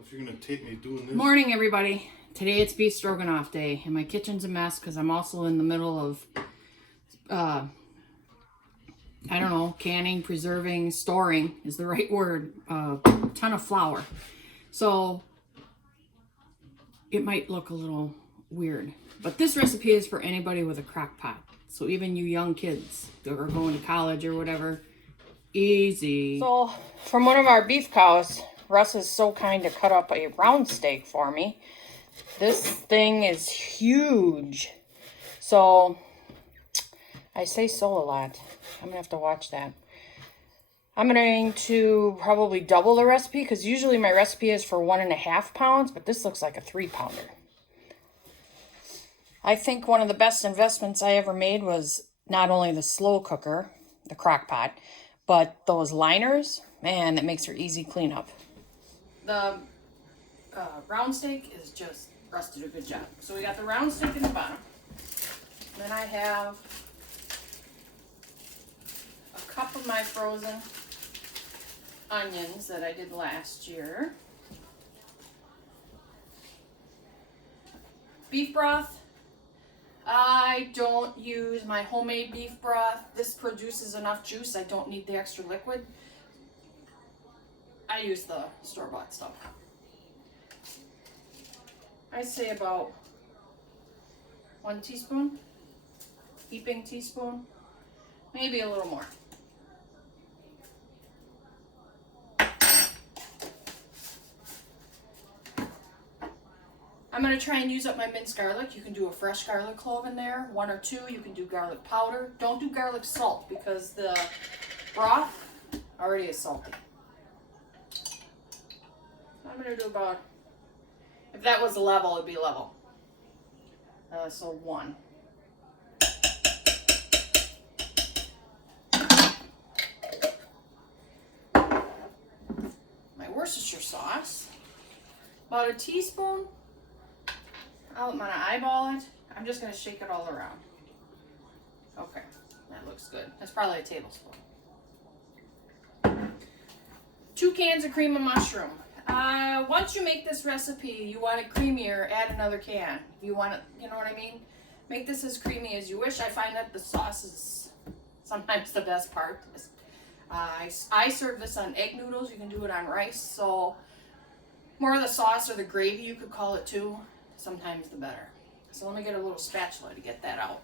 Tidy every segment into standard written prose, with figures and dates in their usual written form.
If you're gonna tape me doing this. Morning, everybody. Today it's beef stroganoff day, and my kitchen's a mess because I'm also in the middle of, I don't know, canning, preserving, storing is the right word, a ton of flour. So it might look a little weird, but this recipe is for anybody with a crock pot. So even you young kids that are going to college or whatever, easy. So from one of our beef cows, Russ is so kind to cut up a round steak for me. This thing is huge. So I say so a lot. I'm gonna have to watch that. I'm going to probably double the recipe because usually my recipe is for 1.5 pounds, but this looks like a 3-pounder. I think one of the best investments I ever made was not only the slow cooker, the crock pot, but those liners. Man, that makes for easy cleanup. The round steak is just Russ did a good job. So we got the round steak in the bottom. Then I have a cup of my frozen onions that I did last year. Beef broth. I don't use my homemade beef broth. This produces enough juice. I don't need the extra liquid. I use the store-bought stuff. I say about 1 teaspoon, heaping teaspoon, maybe a little more. I'm going to try and use up my minced garlic. You can do a fresh garlic clove in there, 1 or 2. You can do garlic powder. Don't do garlic salt because the broth already is salty. I'm going to do about, if that was a level, it'd be level. So 1. My Worcestershire sauce, about a teaspoon. I'm going to eyeball it. I'm just going to shake it all around. Okay, that looks good. That's probably a tablespoon. 2 cans of cream of mushroom. Once you make this recipe, you want it creamier, add another can. If you want it, you know what I mean? Make this as creamy as you wish. I find that the sauce is sometimes the best part. I serve this on egg noodles. You can do it on rice. So more of the sauce or the gravy, you could call it too. Sometimes the better. So let me get a little spatula to get that out.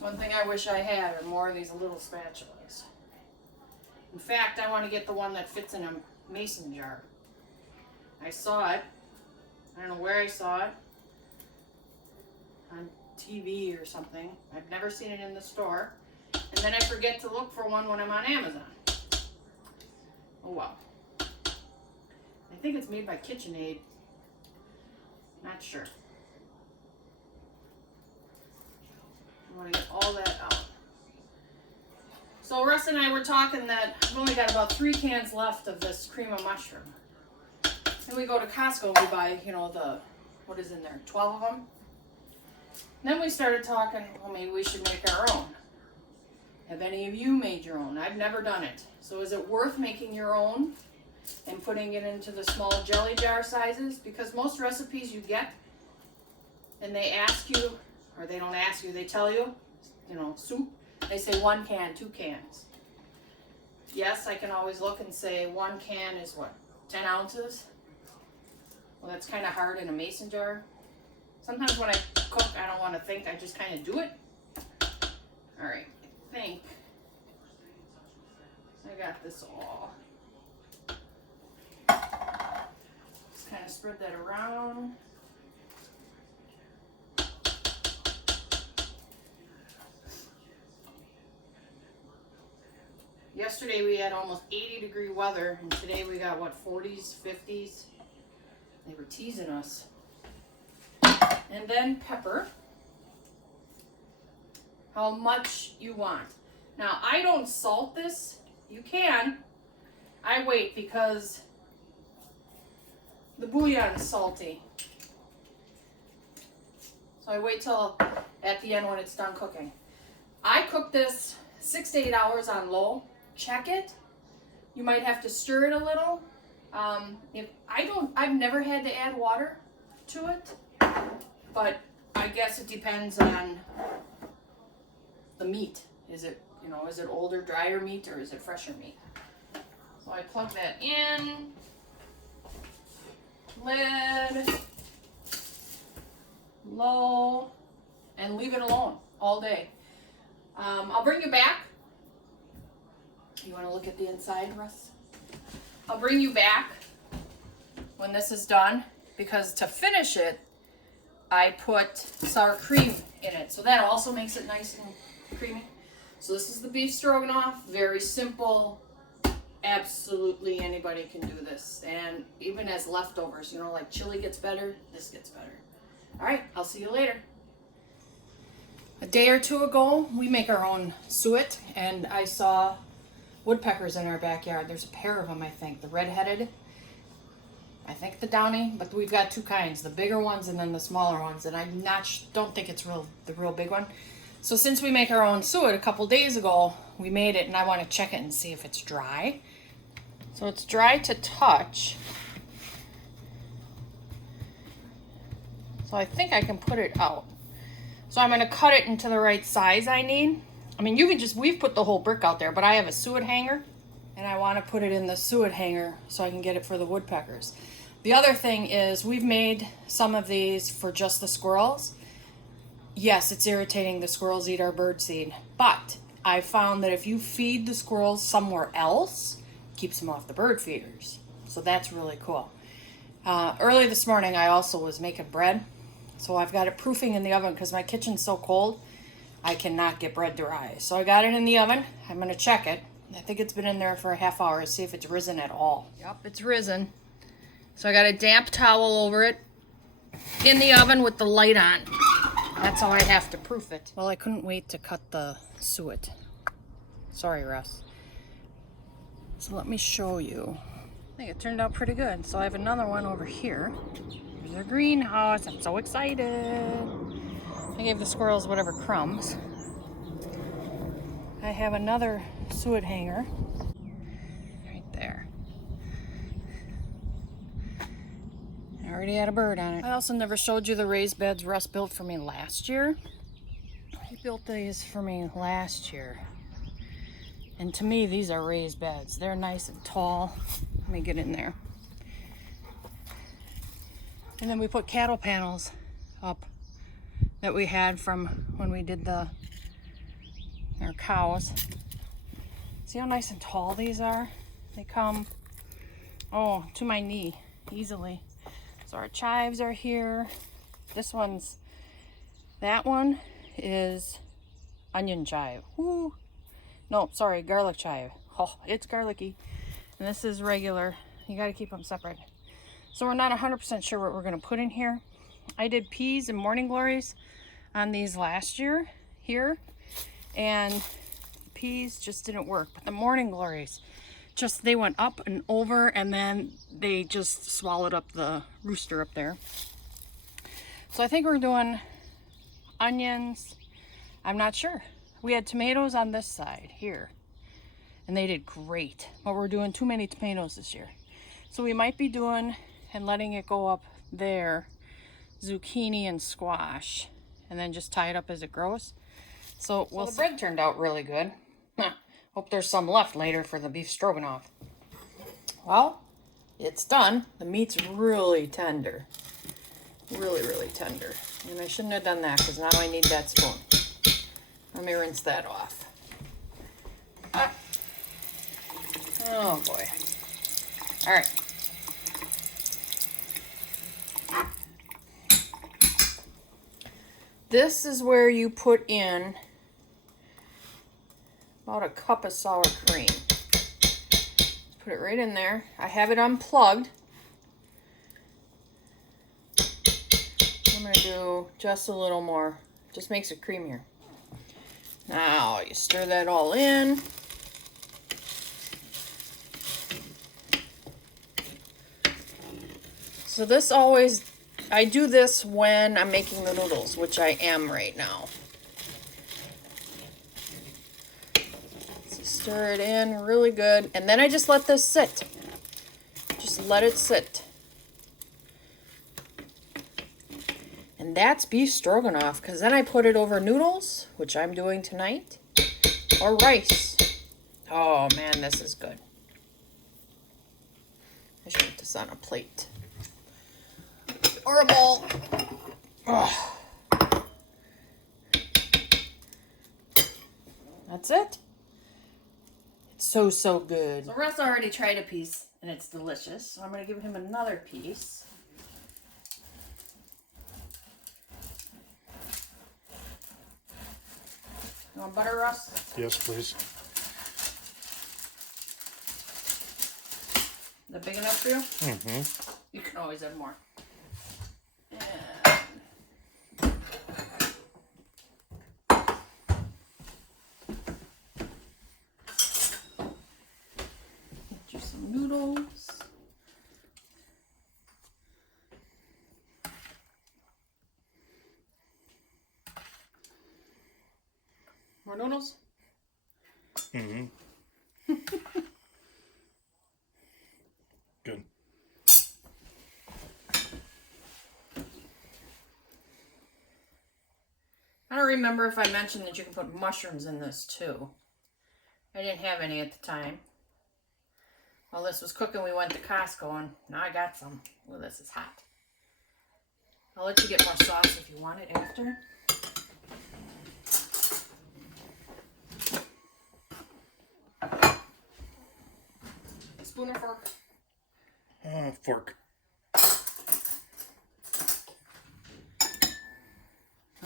One thing I wish I had are more of these little spatulas. In fact, I want to get the one that fits in a mason jar. I saw it. I don't know where I saw it. On TV or something. I've never seen it in the store. And then I forget to look for one when I'm on Amazon. Oh well. I think it's made by KitchenAid. Not sure. I want to get all that out. So Russ and I were talking that I've only got about 3 cans left of this cream of mushroom. And we go to Costco and we buy, you know, what is in there, 12 of them? And then we started talking, well, maybe we should make our own. Have any of you made your own? I've never done it. So is it worth making your own and putting it into the small jelly jar sizes? Because most recipes you get, and they ask you, or they don't ask you, they tell you, you know, soup, they say 1 can, 2 cans. Yes, I can always look and say 1 can is what, 10 ounces? Well, that's kind of hard in a mason jar. Sometimes when I cook, I don't want to think, I just kind of do it. All right, I think I got this all. Just kind of spread that around. Yesterday we had almost 80-degree weather, and today we got, what, 40s, 50s? They were teasing us. And then pepper. How much you want. Now, I don't salt this. You can. I wait because the bouillon is salty. So I wait till at the end when it's done cooking. I cook this 6 to 8 hours on low. Check it. You might have to stir it a little. I've never had to add water to it, but I guess it depends on the meat. Is it older, drier meat, or is it fresher meat? So I plug that in. Lid. Low. And leave it alone all day. I'll bring you back. You want to look at the inside, Russ? I'll bring you back when this is done, because to finish it, I put sour cream in it. So that also makes it nice and creamy. So this is the beef stroganoff. Very simple. Absolutely anybody can do this. And even as leftovers, like chili gets better, this gets better. All right, I'll see you later. A day or two ago, we make our own suet, and I saw woodpeckers in our backyard. There's a pair of them, I think. The red-headed, I think the downy, but we've got two kinds, the bigger ones and then the smaller ones, and I don't think it's the real big one. So since we make our own suet, a couple days ago, we made it, and I want to check it and see if it's dry. So it's dry to touch. So I think I can put it out. So I'm going to cut it into the right size I need. I mean, we've put the whole brick out there, but I have a suet hanger, and I want to put it in the suet hanger so I can get it for the woodpeckers. The other thing is we've made some of these for just the squirrels. Yes, it's irritating. The squirrels eat our birdseed, but I found that if you feed the squirrels somewhere else, it keeps them off the bird feeders. So that's really cool. Early this morning, I also was making bread. So I've got it proofing in the oven because my kitchen's so cold, I cannot get bread to rise. So I got it in the oven. I'm going to check it. I think it's been in there for a half hour to see if it's risen at all. Yep, it's risen. So I got a damp towel over it in the oven with the light on. That's how I have to proof it. Well, I couldn't wait to cut the suet. Sorry, Russ. So let me show you. I think it turned out pretty good. So I have another one over here. There's our greenhouse. I'm so excited. I gave the squirrels whatever crumbs. I have another suet hanger right there. I already had a bird on it. I also never showed you the raised beds Russ built for me last year. He built these for me last year. And to me, these are raised beds. They're nice and tall. Let me get in there. And then we put cattle panels up that we had from when we did our cows. See how nice and tall these are? They come, to my knee easily. So our chives are here. That one is onion chive. Woo. No, sorry, garlic chive. Oh, it's garlicky. And this is regular. You gotta keep them separate. So we're not 100% sure what we're gonna put in here. I did peas and morning glories on these last year here, and the peas just didn't work. But the morning glories, they went up and over, and then they just swallowed up the rooster up there. So I think we're doing onions. I'm not sure. We had tomatoes on this side here, and they did great. But we're doing too many tomatoes this year. So we might be doing and letting it go up there, zucchini and squash, and then just tie it up as it grows. So the bread turned out really good. Hope there's some left later for the beef stroganoff. Well, it's done. The meat's really tender. Really, really tender. And I shouldn't have done that because now I need that spoon. Let me rinse that off. Oh boy. All right. This is where you put in about a cup of sour cream. Put it right in there. I have it unplugged. I'm going to do just a little more. Just makes it creamier. Now you stir that all in. So I do this when I'm making the noodles, which I am right now. Stir it in really good. And then I just let this sit. Just let it sit. And that's beef stroganoff, because then I put it over noodles, which I'm doing tonight, or rice. Oh man, this is good. I should put this on a plate. Or a bowl. Oh. That's it. It's so, so good. So Russ already tried a piece, and it's delicious. So I'm going to give him another piece. You want butter, Russ? Yes, please. Is that big enough for you? Mm-hmm. You can always have more. And get you some noodles. More noodles? Mm-hmm. Good. I don't remember if I mentioned that you can put mushrooms in this too. I didn't have any at the time. While this was cooking, we went to Costco and now I got some. Oh, this is hot. I'll let you get more sauce if you want it after. Spoon or fork? Fork.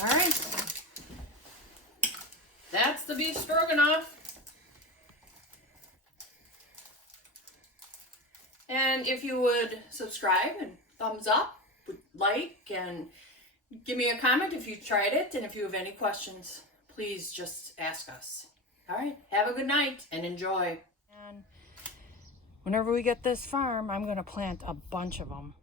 All right. That's the beef stroganoff. And if you would subscribe and thumbs up, like, and give me a comment if you tried it. And if you have any questions, please just ask us. All right. Have a good night and enjoy. And whenever we get this farm, I'm going to plant a bunch of them.